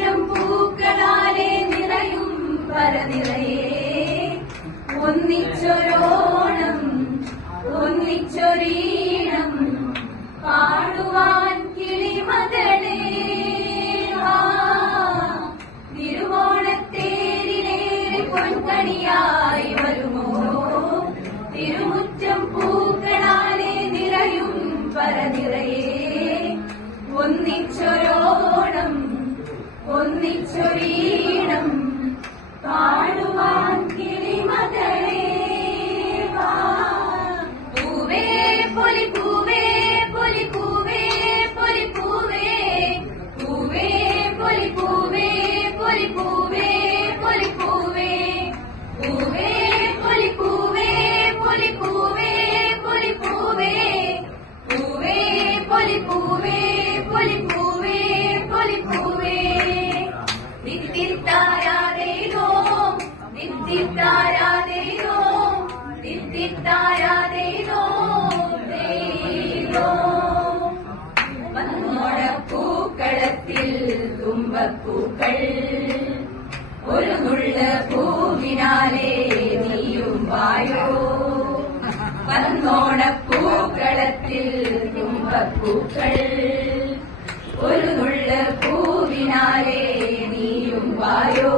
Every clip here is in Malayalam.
തിരുമുറ്റം പൂക്കളാലെ നിറയും പരനിറയെ ഒന്നിച്ചൊരോണം ഒന്നിച്ചൊരീണം പാടുവാൻ കിളിമകളെ തിരുവോണത്തേരിലേറി പൊൻകണിയായി വരുമോ തിരുമുറ്റം പൂക്കളാലെ നിറയും പരനിറയെ ഒന്നിച്ചൊരോണം ഒന്നിച്ചൊരീണം പാടുവാൻ കിളിമകളെ പൂവേ പൊലിപ്പൂവേ പൊലിപ്പൂവേ പൊലിപ്പൂവേ പൂവേ പൊലിപ്പൂവേ പൊലിപ്പൂവേ പൊലിപ്പൂവേ പൂവേ പൊലിപ്പൂവേ പൊലിപ്പൂവേ പൊലിപ്പൂവേ പൂവേ പൊലിപ്പൂവേ പൊലിപ്പൂവേ പൊലിപ്പൂവേ ദിത്തിത്താരാദേരോ ദിത്തിത്താരാദേരോ ദിത്തിത്താരാദേരോ ദേരോ വന്നോടപ്പൂക്കളത്തിൽ തുമ്പപ്പൂക്കൾ ഒരു നുള്ള പൂവിനാലേ നീയും വായോ വന്നോണപ്പൂക്കളത്തിൽ തുമ്പപ്പൂക്കൾ ഒരു നുള്ള പൂവിനാലേ നീയും വായോ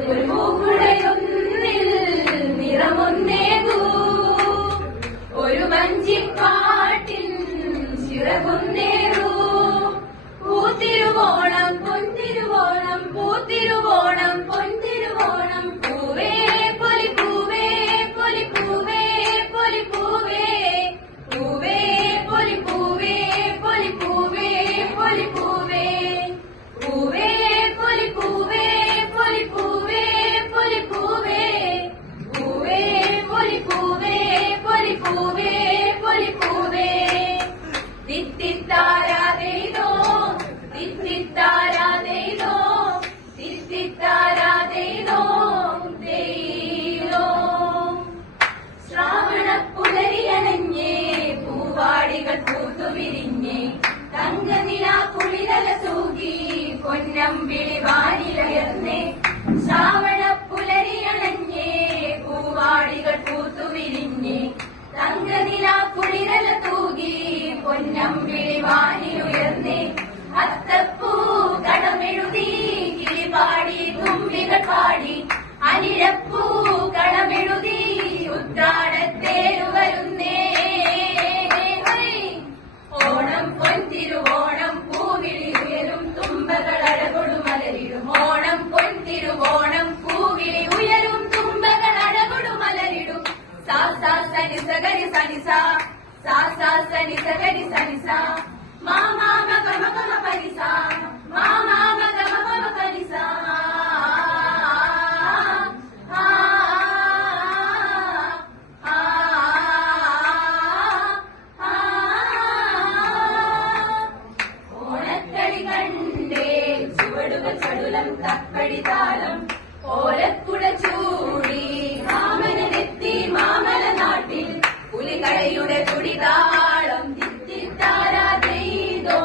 ഒരു പൂക്കുടയൊന്നിൽ നിറമൊന്നേകൂ ഒരു വഞ്ചിപ്പാട്ടിൽ ചിറകൊന്നേറൂ പൂത്തിരുവോണം പൊന്തിരുവോണം പൂത്തിരുവോണം പൊന്തിരുവോണം പൂവേ പൊലിപ്പൂവേ പൊലിപ്പൂവേ പൊലിപ്പൂവേ പൂവേ പൊലിപ്പൂവേ പൊലിപ്പൂവേ പൊലിപ്പൂവേ പൂവേ പൊലിപ്പൂവേ പൊലിപ്പൂവേ പൊലിപ്പൂവേ പൂവേ പൊലിപ്പൂവേ പൊലിപ്പൂവേ പൊലിപ്പൂവേ ദിത്തിത്താരാദേരോ ദിത്തിത്താരാദേരോ ദിത്തിത്താരാദേരോ ദേരോ ശ്രാവണപ്പുലരിയണഞ്ഞേ പൂവാടികൾ പൂത്തുവിരിഞ്ഞേ തങ്കനിലാ കുളിരല തൂകി പൊന്നമ്പിളി വാനിലയർന്നേ ശ്രാവണപ്പുലരിയണഞ്ഞേ പൂവാടികൾ പൂത്തുവിരിഞ്ഞേ തങ്കനിലാ കുളിരല തൂകി പൊന്നമ്പിളി വാനിലുയർന്നേ അത്തപ്പൂ കടമെഴുതി കിളിപാടി തുമ്പികൾ പാടി അനിഴപ്പൂ കടമെഴുതി ഉത്രാടത്തേരുവരുന്നേ ഓണം പൊൻതിരുവോണം പൂവിളി ഉയരും തുമ്പകൾ അഴകൊടു മലരിടും ഓണം പൊൻതിരുവോണം പൂവിളി ഉയരും തുമ്പകൾ അഴകൊടു മലരിടും സാ സാ സനി സഗരി സനി സാ സാ സാ സനി സഗരി സനി സാ മാ മാ മ ഗമ ഗമ പനി സാ മാ മാ മ ഗമ ഗമ പനി സാ ഓണക്കളി കണ്ടേ ചുവടുകൾ ചടുലം തപ്പടി താളം ഓലക്കുട ചൂടി മാമനെത്തി മാമല നാട്ടിൽ പുലികളയുടെ തുടിതാളം ദിത്തിത്താരാതെയ്തോ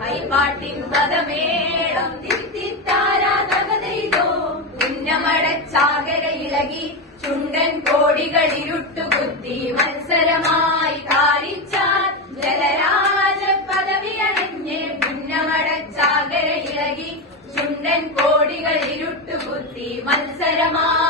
കൈപ്പാട്ടിൻ പദമേളം ദിത്തിത്താരാതകതെയ്തോ ഉന്നമടച്ചാകര ഇളകി ചുണ്ടൻ കോടികൾ ഇരുട്ടുകുത്തി മത്സരമായി കാലിച്ചാൽ ജലരാജ പദവി അണിഞ്ഞ് ഉന്നമടച്ചാകര ഇളകി ചുണ്ടൻ കോടികൾ ഇരുട്ടുകുത്തി മത്സരമായി